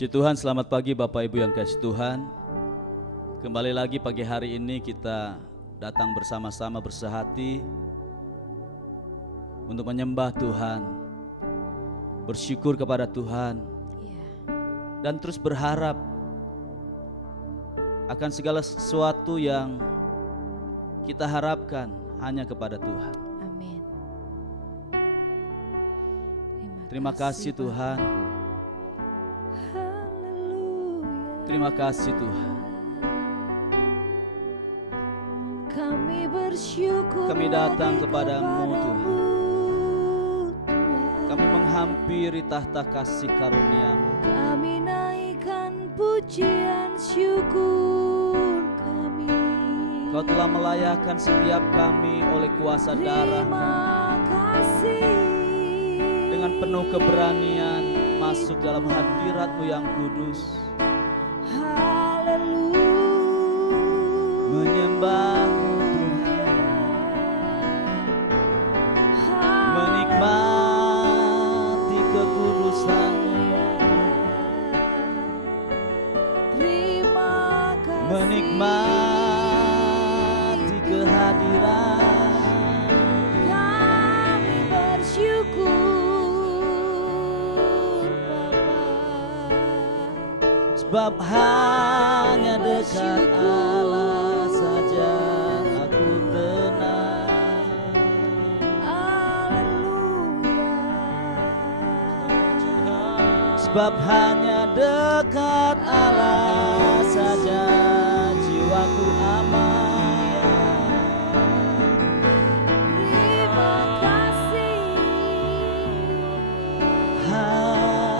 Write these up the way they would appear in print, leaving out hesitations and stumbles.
Puji Tuhan, selamat pagi Bapak Ibu yang kasih Tuhan. Kembali lagi pagi hari ini kita datang bersama-sama bersehati untuk menyembah Tuhan, bersyukur kepada Tuhan, dan terus berharap akan segala sesuatu yang kita harapkan hanya kepada Tuhan. Amin. Terima kasih Tuhan. Terima kasih Tuhan. Kami bersyukur. Kami datang kepadamu Tuhan. Kami menghampiri tahta kasih karunia-Mu. Kami naikkan pujian syukur kami. Kau telah melayakkan setiap kami oleh kuasa darah. Terima kasih. Dengan penuh keberanian masuk dalam hadirat-Mu yang kudus. Menyembah-Mu Tuhan, menikmati kekudusan-Mu, menikmati kehadiran. Kami bersyukur Bapa, Sebab hanya dekat Allah saja aku tenang. Sebab hanya dekat Allah saja jiwaku aman. terima kasih. Haleluya.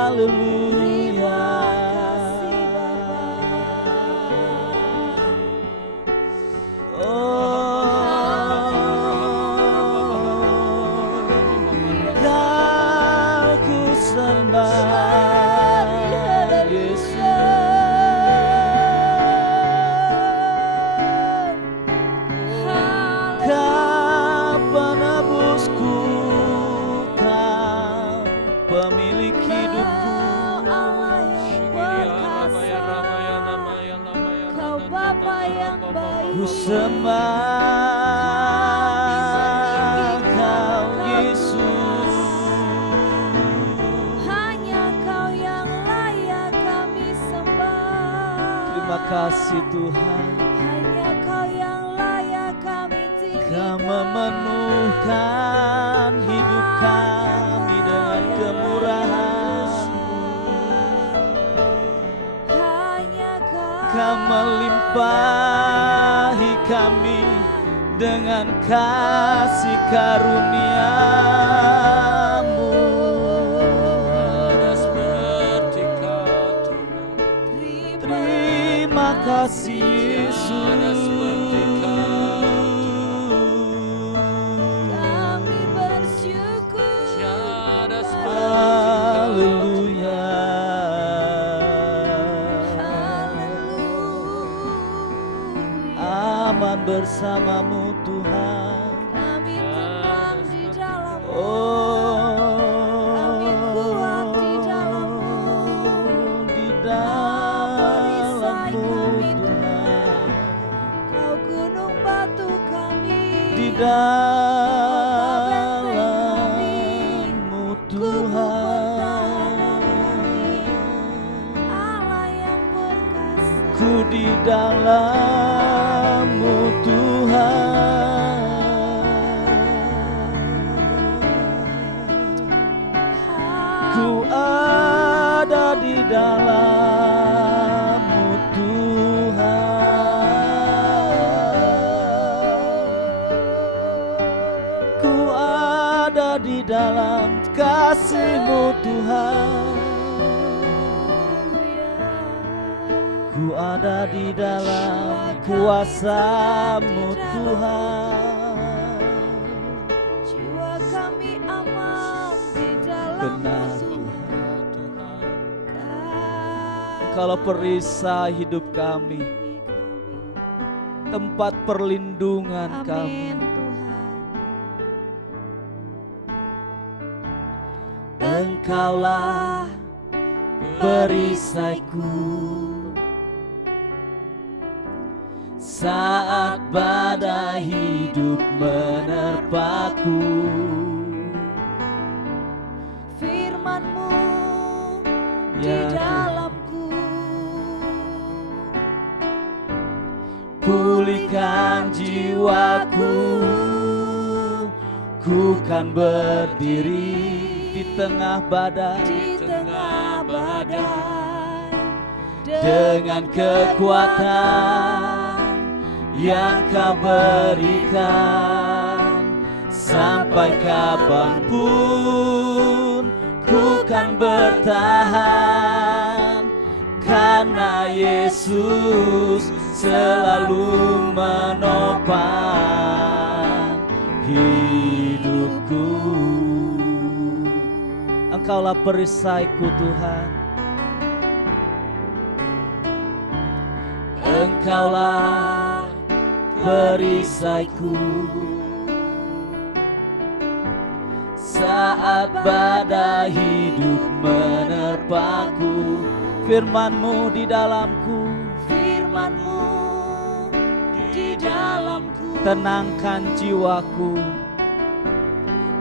Haleluya. Kau ku sembah Yesus. Kau penebusku, Kau pemilik hidupku. Kau Bapa yang baik. Ku sembah Kau Yesus. Hanya Kau yang layak kami sembah. Terima kasih Tuhan. Hanya Kau yang layak kami tinggikan. Kau memenuhkan hidup kami dengan kemurahan-Mu. Hanya Kau melimpahi kami dengan kasih karunia-Mu. Terima kasih Yesus. kami bersyukur. Haleluya. Aman bersama-Mu Tuhan. Kami tenang di dalam-Mu. Kami kuat di dalam-Mu. di dalam-Mu Tuhan. Kau gunung batu kami. Di dalam-Mu Tuhan. Allah yang perkasa. Ku di dalam-Mu Tuhan. Ku ada di dalam-Mu Tuhan. Ku ada di dalam kasih-Mu Tuhan. Ku ada di dalam kuasa-Mu Tuhan. Jiwa kami aman di dalam-Mu Benar Tuhan. Kalau perisai hidup kami, tempat perlindungan kami. Amin Tuhan. Engkaulah perisaiku saat badai hidup menerpaku. Firman-Mu di Ya Tuhan. dalamku, Pulihkan jiwaku, ku kan berdiri di tengah badai di tengah badai, dengan kekuatan yang Kau berikan. Sampai kapanpun ku kan bertahan, karena Yesus selalu menopang hidupku. Engkaulah perisaiku Tuhan, Engkaulah perisaiku saat badai hidup menerpaku. Firman-Mu di dalamku, Firman-Mu di dalamku, tenangkan jiwaku,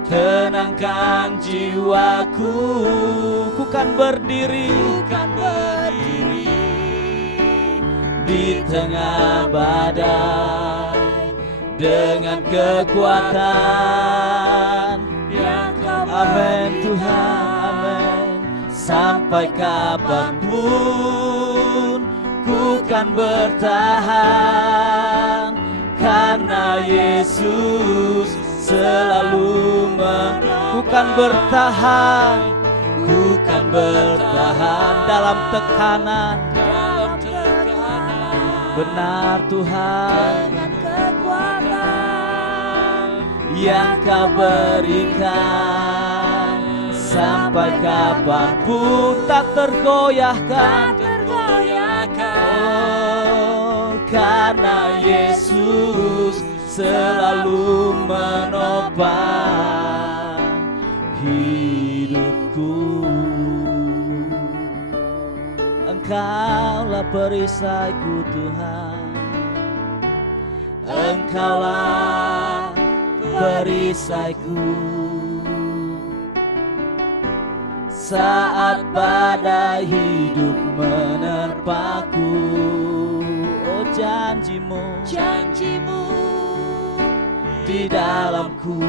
tenangkan jiwaku. Ku kan berdiri, kan berdiri di tengah badai dengan kekuatan yang Kau amin berikan. Tuhan, amin. Sampai kapanpun ku kan bertahan, karena Yesus selalu ku kan bertahan, ku kan bertahan dalam tekanan. Dalam tekanan, Benar Tuhan, dengan kekuatan yang Kau berikan. Sampai kapanpun tak tergoyahkan, oh, karena Yesus selalu menopang hidupku. Engkaulah perisaiku Tuhan, Engkaulah perisaiku saat badai hidup menerpaku. Oh, janji-Mu di dalamku,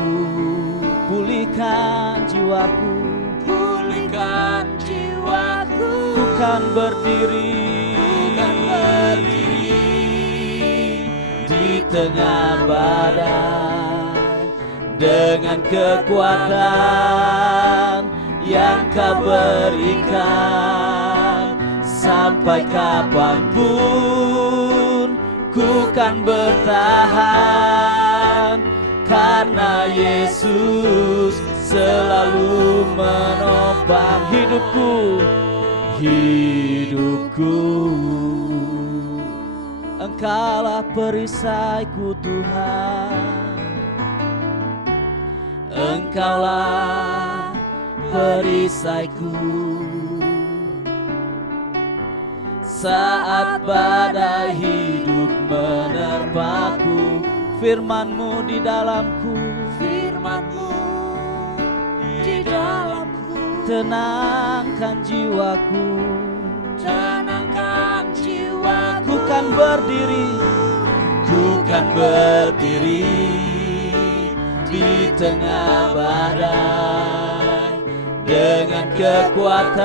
pulihkan jiwaku, ku kan berdiri, di tengah badai dengan kekuatan yang Kau berikan. Sampai kapanpun ku kan bertahan, karena Yesus selalu menopang hidupku. Engkaulah perisaiku Tuhan, Engkaulah perisaiku saat badai hidup menerpaku. Firman-Mu di dalamku, di dalamku, tenangkan jiwaku, ku kan berdiri di tengah badai dengan kekuatan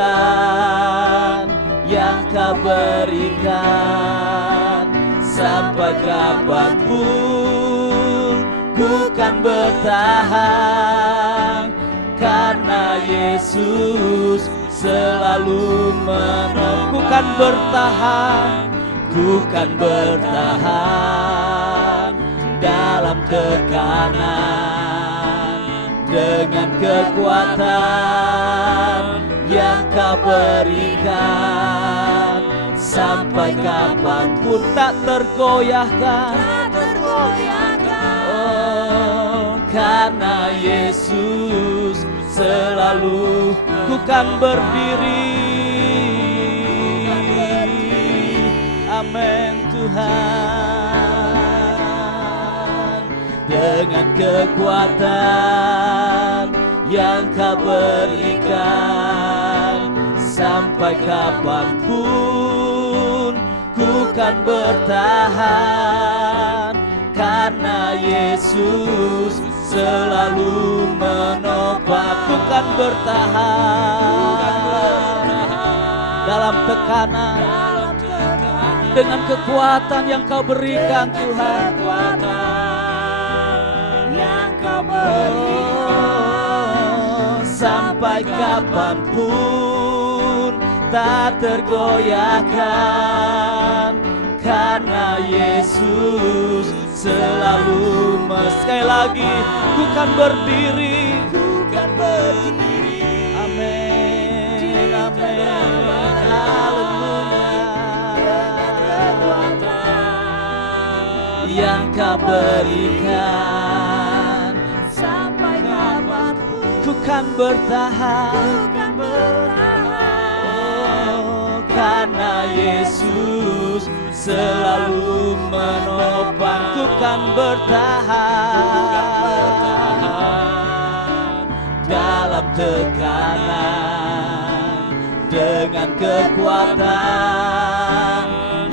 yang Kau berikan. Sampai kapanpun ku kan bertahan, karena Yesus selalu menopang. Ku kan bertahan dalam tekanan dengan kekuatan yang Kau berikan. sampai kapanpun tak tergoyahkan. Oh, karena Yesus selalu ku kan berdiri. Amin Tuhan. Dengan kekuatan yang Kau berikan, sampai kapanpun ku kan bertahan. Karena Yesus selalu menopang, ku kan bertahan dalam tekanan. Dengan kekuatan yang Kau berikan Tuhan, sampai kapanpun tak tergoyahkan. Karena Yesus selalu sekali lagi ku kan berdiri. Amin, amin, haleluya. Yang Kau berikan, sampai kapanpun ku kan bertahan. Oh, karena Yesus selalu menopang, ku kan bertahan dalam tekanan. Dengan kekuatan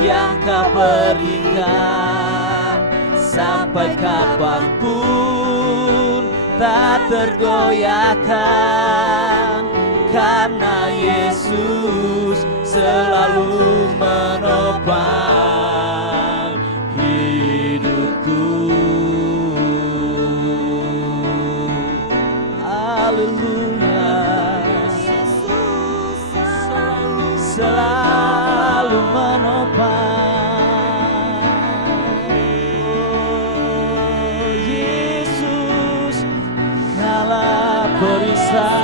yang Kau berikan, sampai kapanpun tak tergoyahkan. Karena Yesus selalu menopang hidupku. Haleluya. Yesus Selalu menopang. Oh, Yesus, Kaulah perisaiku,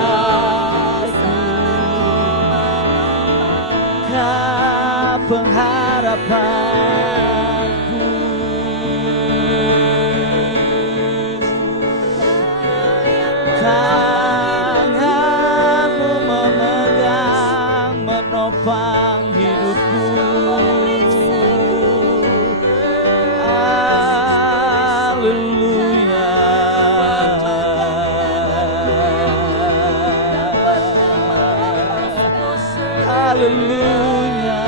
Kau pengharapanku. Tangan-Mu memegang, menopang hidupku. Haleluya. Haleluya.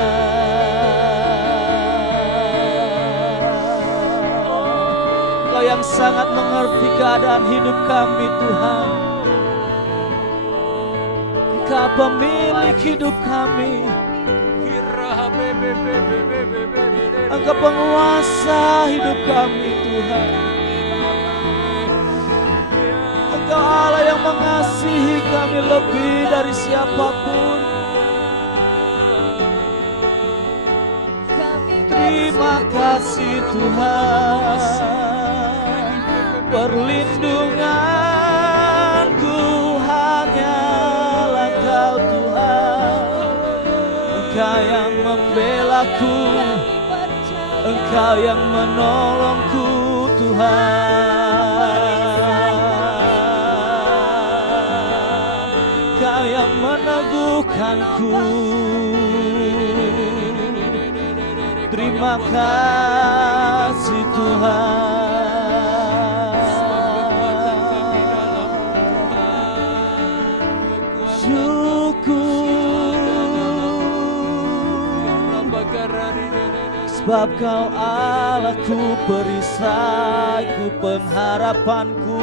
Kau yang sangat mengerti keadaan hidup kami Tuhan. Kau pemilik hidup kami. Engkau penguasa hidup kami Tuhan. Engkau Allah yang mengasihi kami lebih dari siapapun. Terima kasih Tuhan. Perlindunganku hanyalah Kau Tuhan. Engkau yang membelaku, Engkau yang menolongku Tuhan. Engkau yang meneguhkanku. Terima kasih Tuhan. Sebab Kau Allahku, perisaiku, pengharapanku.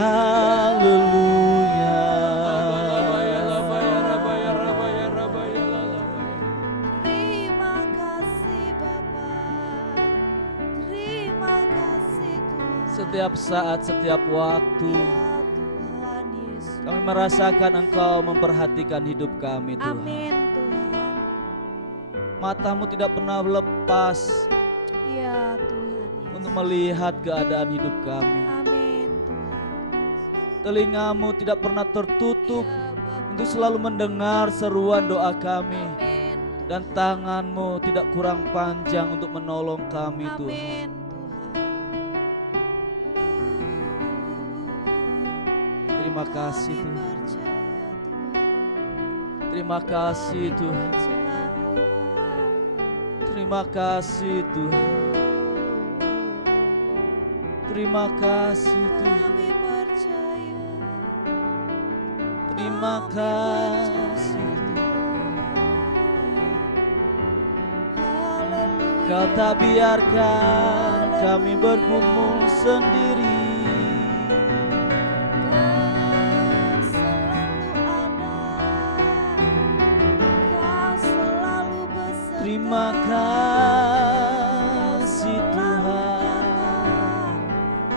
Haleluya. Terima kasih Bapa, terima kasih Tuhan. Setiap saat, setiap waktu Ya Tuhan Yesus. kami merasakan Engkau memperhatikan hidup kami Tuhan. Amin Tuhan. Matamu tidak pernah lepas Ya Tuhan Yesus. untuk melihat keadaan hidup kami. Amin Tuhan. Telingamu tidak pernah tertutup Ya Bapa. untuk selalu mendengar seruan doa kami, Amin. dan tangan-Mu tidak kurang panjang untuk menolong kami Tuhan. Amin. Terima kasih Kami Tuhan. percaya Tuhan. Terima kasih Tuhan. Terima kasih Tuhan. Terima kasih Tuhan. Kami percaya. Terima kasih Tuhan. Haleluya. Kau tak biarkan kami bergumul sendiri. Kau selalu ada. Kau selalu beserta. Terima kasih Tuhan.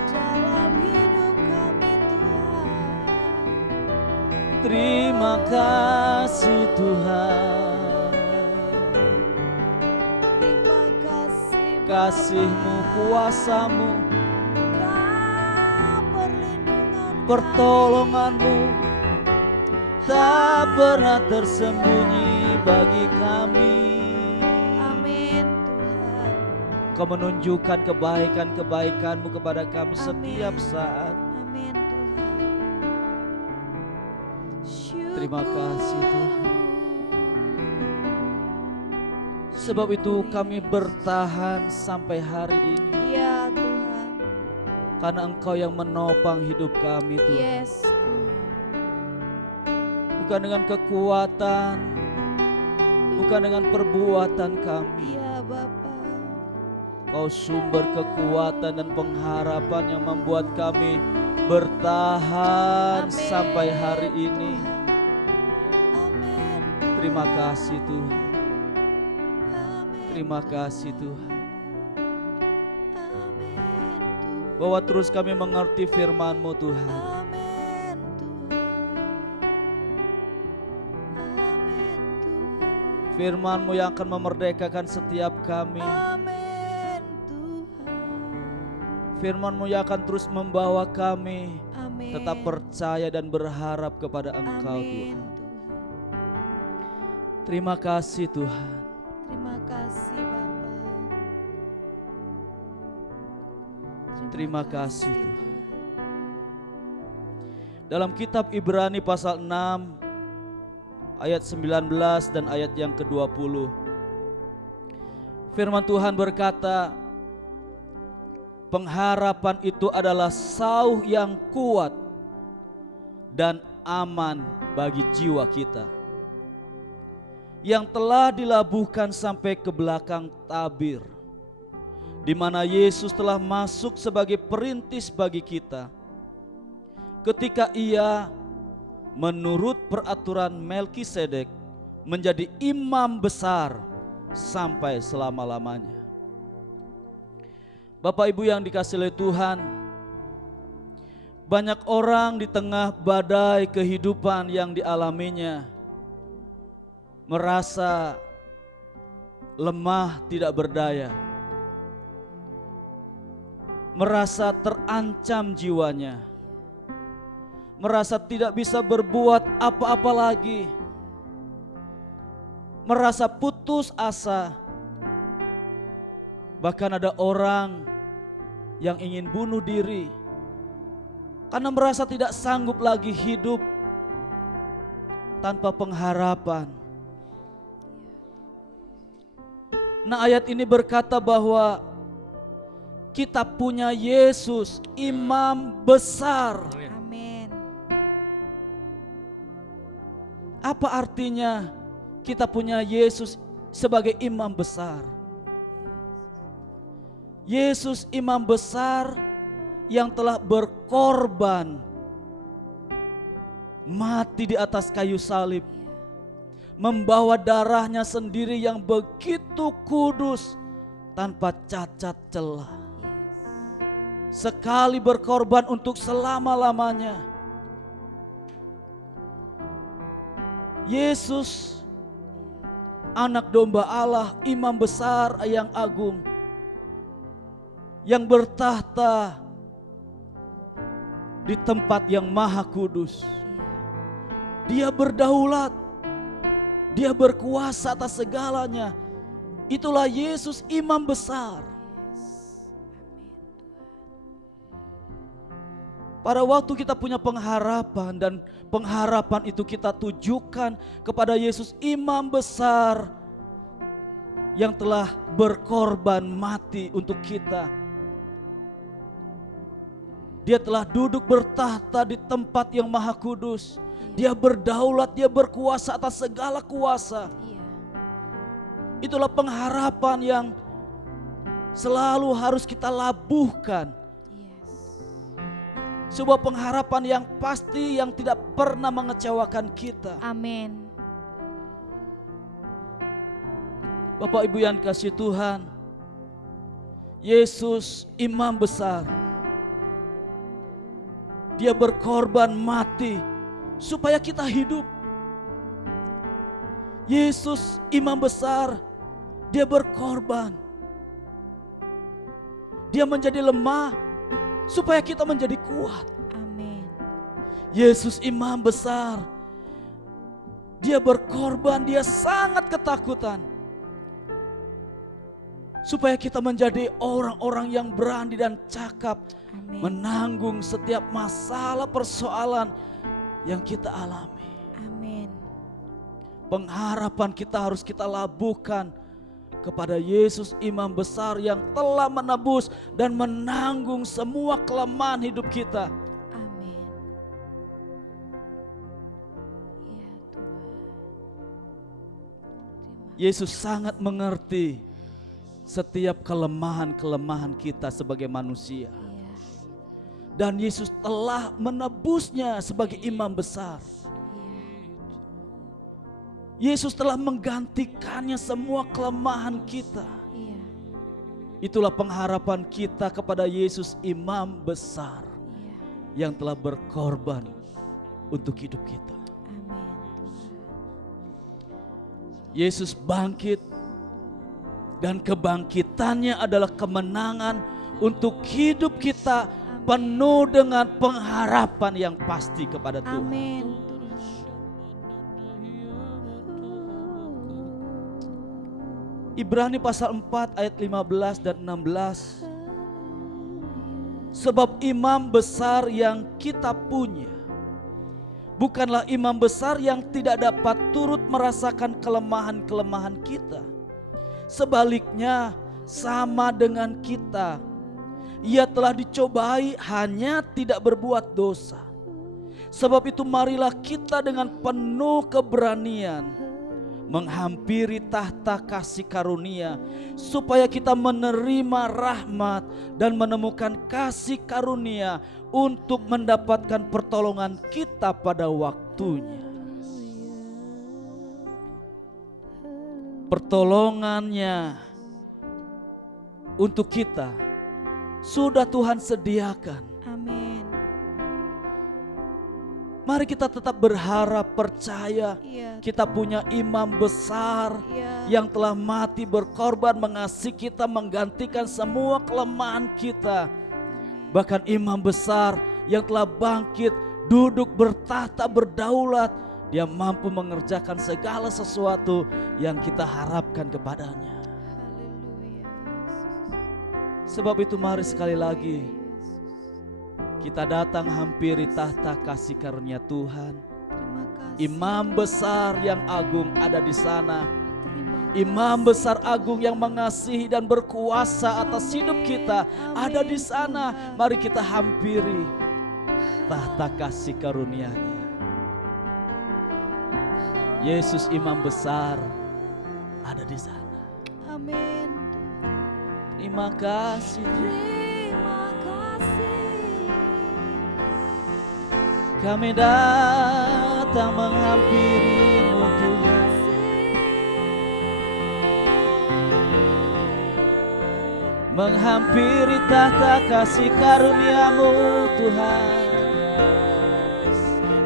Dalam hidup kami Tuhan. Terima kasih Tuhan. Terima kasih Kasih-Mu, kuasa-Mu, Kau perlindungan pertolongan-Mu tak pernah tersembunyi bagi kami. Amin Tuhan. Kau menunjukkan kebaikan-kebaikan-Mu kepada kami Amin. setiap saat. Amin Tuhan. Terima kasih Tuhan. Sebab itu kami bertahan sampai hari ini, Ya Tuhan. karena Engkau yang menopang hidup kami Tuhan. Yes Tuhan. Bukan dengan kekuatan, bukan dengan perbuatan kami. Ya Bapa. Kau sumber kekuatan dan pengharapan yang membuat kami bertahan Amin. sampai hari ini. Amin. Terima kasih Tuhan. Amin. Terima kasih Tuhan. Amin Tuhan. Bahwa terus kami mengerti firman-Mu Tuhan. Amin Tuhan. Amin Tuhan. Firman-Mu yang akan memerdekakan setiap kami. Amin Tuhan. Firman-Mu yang akan terus membawa kami Amin. tetap percaya dan berharap kepada Engkau Amin Tuhan. Tuhan. Terima kasih Tuhan. Terima kasih Bapa. Terima kasih Tuhan. Dalam kitab Ibrani pasal 6 ayat 19 dan ayat yang ke-20, firman Tuhan berkata, pengharapan itu adalah sauh yang kuat dan aman bagi jiwa kita, yang telah dilabuhkan sampai ke belakang tabir, di mana Yesus telah masuk sebagai perintis bagi kita, ketika Ia menurut peraturan Melkisedek menjadi imam besar sampai selama-lamanya. Bapak Ibu yang dikasihi oleh Tuhan, banyak orang di tengah badai kehidupan yang dialaminya merasa lemah, tidak berdaya, merasa terancam jiwanya, merasa tidak bisa berbuat apa-apa lagi, merasa putus asa. Bahkan ada orang yang ingin bunuh diri karena merasa tidak sanggup lagi hidup tanpa pengharapan. Nah, ayat ini berkata bahwa kita punya Yesus, imam besar. Amin. Apa artinya kita punya Yesus sebagai imam besar? Yesus imam besar yang telah berkorban, mati di atas kayu salib, membawa darahnya sendiri yang begitu kudus, tanpa cacat celah. Sekali berkorban untuk selama-lamanya. Yesus, anak domba Allah, imam besar yang agung, yang bertahta di tempat yang maha kudus, Dia berdaulat, Dia berkuasa atas segalanya. Itulah Yesus imam besar. Pada waktu kita punya pengharapan dan pengharapan itu kita tujukan kepada Yesus imam besar yang telah berkorban mati untuk kita. Dia telah duduk bertahta di tempat yang maha kudus. Dia berdaulat, dia berkuasa atas segala kuasa. Itulah pengharapan yang selalu harus kita labuhkan. Sebuah pengharapan yang pasti, yang tidak pernah mengecewakan kita. Amin. Bapak Ibu yang kasih Tuhan, Yesus imam besar. Dia berkorban mati supaya kita hidup. Yesus imam besar, dia berkorban. Dia menjadi lemah supaya kita menjadi kuat. Amin. Yesus imam besar, dia berkorban, dia sangat ketakutan supaya kita menjadi orang-orang yang berani dan cakap. Amin. Menanggung setiap masalah persoalan yang kita alami. Amin. Pengharapan kita harus kita labuhkan kepada Yesus imam besar yang telah menebus dan menanggung semua kelemahan hidup kita. Amin. Ya Tuhan. Yesus sangat mengerti setiap kelemahan-kelemahan kita sebagai manusia. Dan Yesus telah menebusnya sebagai imam besar. Yesus telah menggantikannya semua kelemahan kita. Itulah pengharapan kita kepada Yesus imam besar yang telah berkorban untuk hidup kita. Yesus bangkit dan kebangkitannya adalah kemenangan untuk hidup kita penuh dengan pengharapan yang pasti kepada Tuhan. Amin. Ibrani pasal 4 ayat 15 dan 16. Sebab imam besar yang kita punya bukanlah imam besar yang tidak dapat turut merasakan kelemahan-kelemahan kita. Sebaliknya sama dengan kita. Ia telah dicobai hanya tidak berbuat dosa. Sebab itu marilah kita dengan penuh keberanian menghampiri tahta kasih karunia, supaya kita menerima rahmat dan menemukan kasih karunia untuk mendapatkan pertolongan kita pada waktunya. Pertolongannya untuk kita sudah Tuhan sediakan. Amin. Mari kita tetap berharap, percaya. Iya. Kita punya imam besar Iya. yang telah mati berkorban mengasihi kita, menggantikan semua kelemahan kita. Bahkan imam besar yang telah bangkit, duduk bertahta, berdaulat. Dia mampu mengerjakan segala sesuatu yang kita harapkan kepadanya. Haleluya. Sebab itu mari sekali lagi kita datang hampiri tahta kasih karunia Tuhan. Terima kasih. Imam besar yang agung ada di sana. Terima Imam besar agung yang mengasihi dan berkuasa atas hidup kita ada di sana. Mari kita hampiri tahta kasih karunia-Nya. Yesus imam besar ada di sana. Amin. Terima kasih. Terima kasih. Kami datang menghampiri-Mu Tuhan. Menghampiri tahta kasih karunia-Mu Tuhan.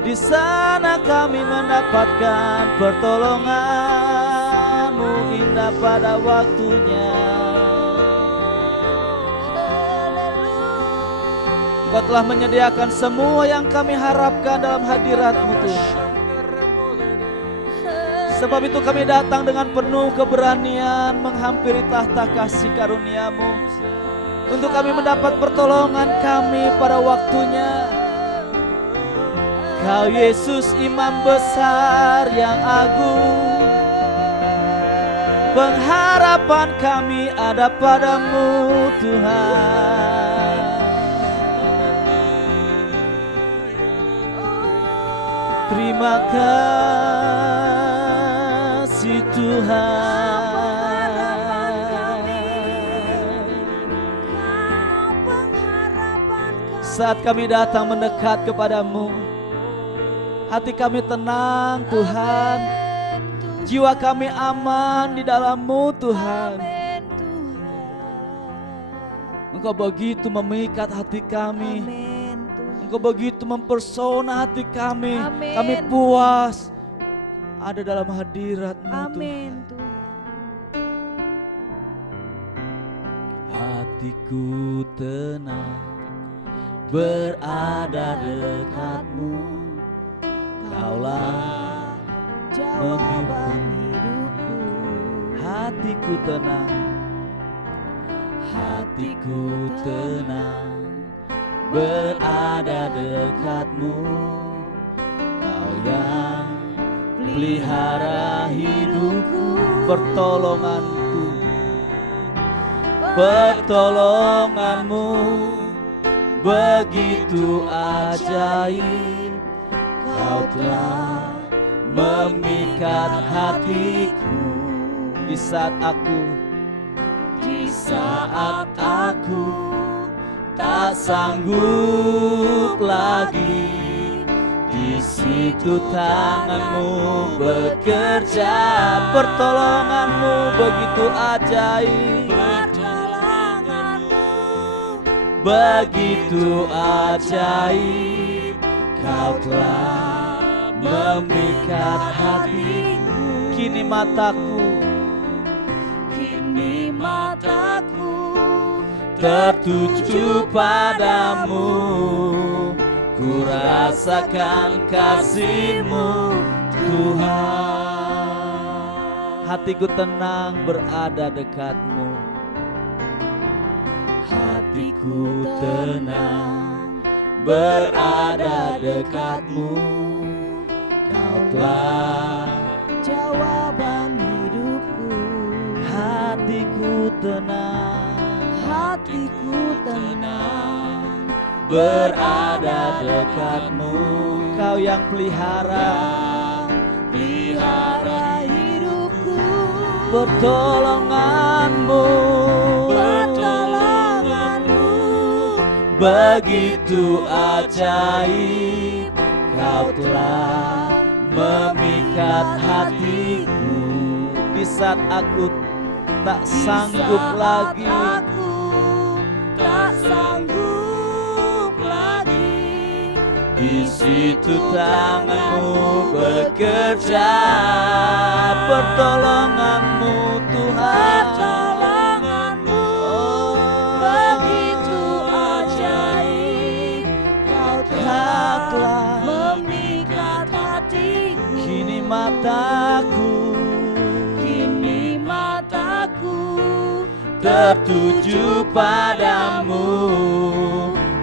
Di sana kami mendapatkan pertolongan-Mu indah pada waktunya. Engkau telah menyediakan semua yang kami harapkan dalam hadirat-Mu Tuhan. Sebab itu kami datang dengan penuh keberanian menghampiri tahta kasih karunia-Mu, untuk kami mendapat pertolongan kami pada waktunya. Kau Yesus Imam besar yang agung, pengharapan kami ada padamu Tuhan. Terima kasih Tuhan. Saat kami datang mendekat kepadamu, hati kami tenang Tuhan, jiwa kami aman di dalam-Mu Tuhan. Engkau begitu memikat hati kami, Engkau begitu mempersona hati kami. Kami puas ada dalam hadirat-Mu Tuhan. Hatiku tenang berada dekat-Mu, Kaulah jawaban hidupku. Hatiku tenang, hatiku tenang berada dekat-Mu, Kau yang pelihara hidupku. Pertolonganku, pertolongan-Mu begitu ajaib. Kau telah memikat hatiku di saat aku tak sanggup lagi. Di situ tangan-Mu bekerja, pertolongan-Mu begitu ajaib. Pertolongan-Mu begitu ajaib. Kau telah memikat hatiku. Kini mataku tertuju padamu, ku rasakan kasih-Mu Tuhan. Hatiku tenang berada dekat-Mu, hatiku tenang berada dekat-Mu. Kau telah jawaban hidupku. Hatiku tenang berada dekat-Mu. Kau yang pelihara hidupku. Pertolongan-Mu begitu ajaib. Kau telah memikat hatiku di saat aku tak sanggup lagi. Di situ tangan-Mu bekerja, pertolongan-Mu Tuhan. Pertolongan-Mu begitu ajaib. Kau telah memikat hatiku. Kini mataku tertuju padamu,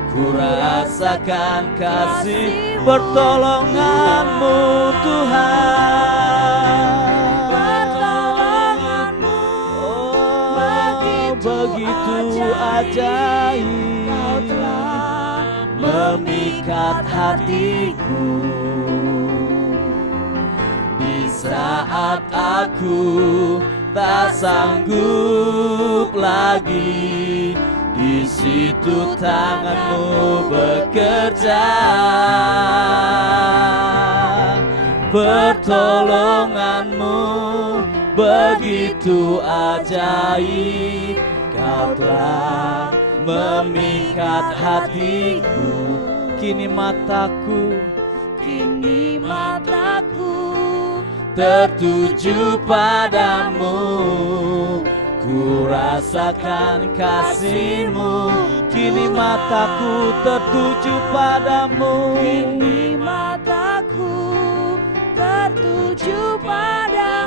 ku rasakan kasih pertolongan-Mu Tuhan. Pertolongan-Mu begitu ajaib. Kau telah memikat hatiku di saat aku tak sanggup lagi. Di situ tangan-Mu bekerja, pertolongan-Mu begitu ajaib. Kau telah memikat hatiku. Kini mataku tertuju padamu, ku rasakan kasih-Mu. Kini mataku tertuju padamu. Kini mataku tertuju padamu.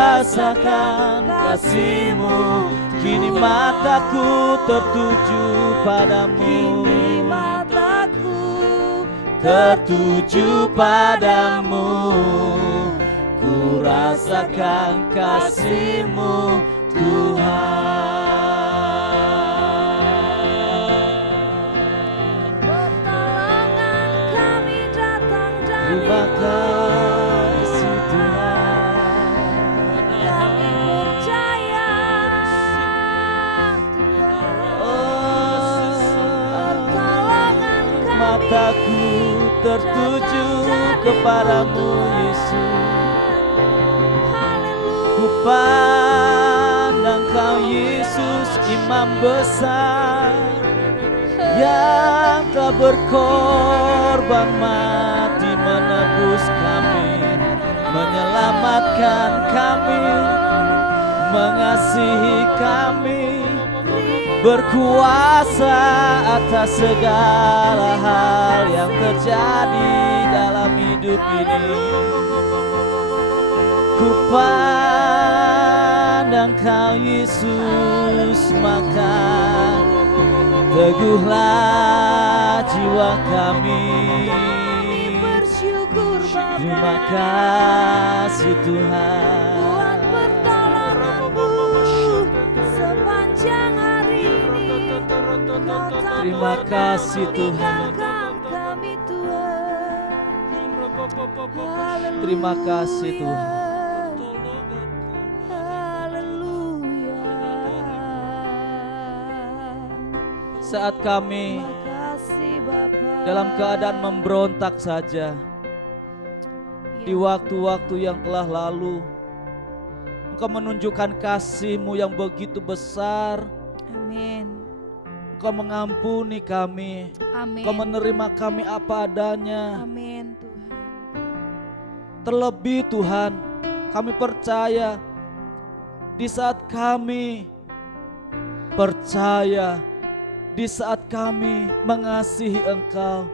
rasakan kasih-Mu, kini mataku tertuju padamu. Kini mataku Tertuju padamu, ku rasakan kasih-Mu Tuhan. pertolongan kami datang dari Terima kasih Tuhan. Kami percaya Tuhan. Oh, Pertolongan kami mataku tertuju kepadamu Yesus. Ku pandang Kau Yesus, Imam besar yang telah berkorban mati menebus kami, menyelamatkan kami, mengasihi kami, berkuasa atas segala hal yang terjadi dalam hidup ini. Ku pandang Kau Yesus, maka teguhlah jiwa kami. Kami bersyukur Bapa Terima kasih Tuhan. buat pertolongan-Mu sepanjang hari ini. Kau tak Terima pernah kasih Tuhan. meninggalkan kami Tuhan. Haleluya. Terima kasih Tuhan. Haleluya. Saat kami Terima kasih Bapa. dalam keadaan memberontak saja, di waktu-waktu yang telah lalu, Engkau menunjukkan kasih-Mu yang begitu besar. Amin. Engkau mengampuni kami, Amin. Engkau menerima kami apa adanya. Amin Tuhan. Terlebih Tuhan, kami percaya di saat kami percaya, di saat kami mengasihi Engkau,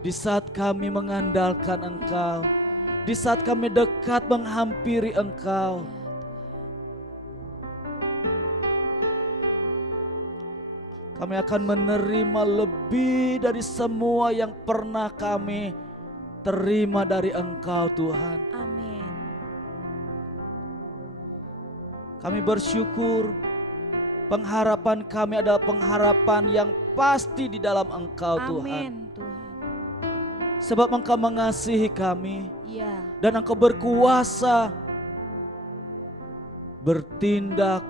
di saat kami mengandalkan Engkau, di saat kami dekat menghampiri Engkau, kami akan menerima lebih dari semua yang pernah kami terima dari Engkau Tuhan. Amin. Kami bersyukur pengharapan kami adalah pengharapan yang pasti di dalam Engkau Tuhan. Amin Tuhan. Sebab Engkau mengasihi kami Ya. dan Engkau berkuasa bertindak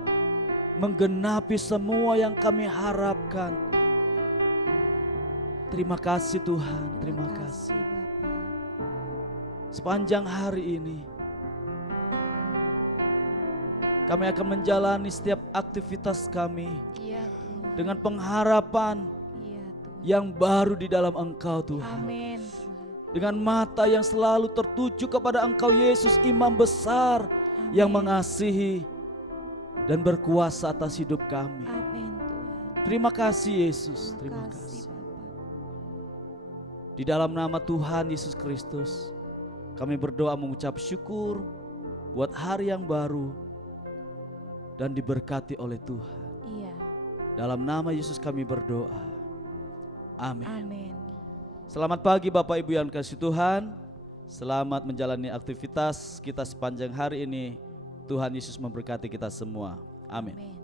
menggenapi semua yang kami harapkan. Terima kasih Tuhan, terima kasih. Bapa. Sepanjang hari ini kami akan menjalani setiap aktivitas kami Iya Tuhan. dengan pengharapan Iya Tuhan. yang baru di dalam Engkau Tuhan. Amin Tuhan. Dengan mata yang selalu tertuju kepada Engkau Yesus, Imam besar yang mengasihi dan berkuasa atas hidup kami. Amin Tuhan. Terima kasih Yesus, terima kasih. Di dalam nama Tuhan Yesus Kristus, kami berdoa mengucap syukur buat hari yang baru dan diberkati oleh Tuhan. Iya. Dalam nama Yesus kami berdoa. Amin. Amin. Selamat pagi Bapak Ibu yang kasih Tuhan. Selamat menjalani aktivitas kita sepanjang hari ini. Tuhan Yesus memberkati kita semua. Amin. Amin.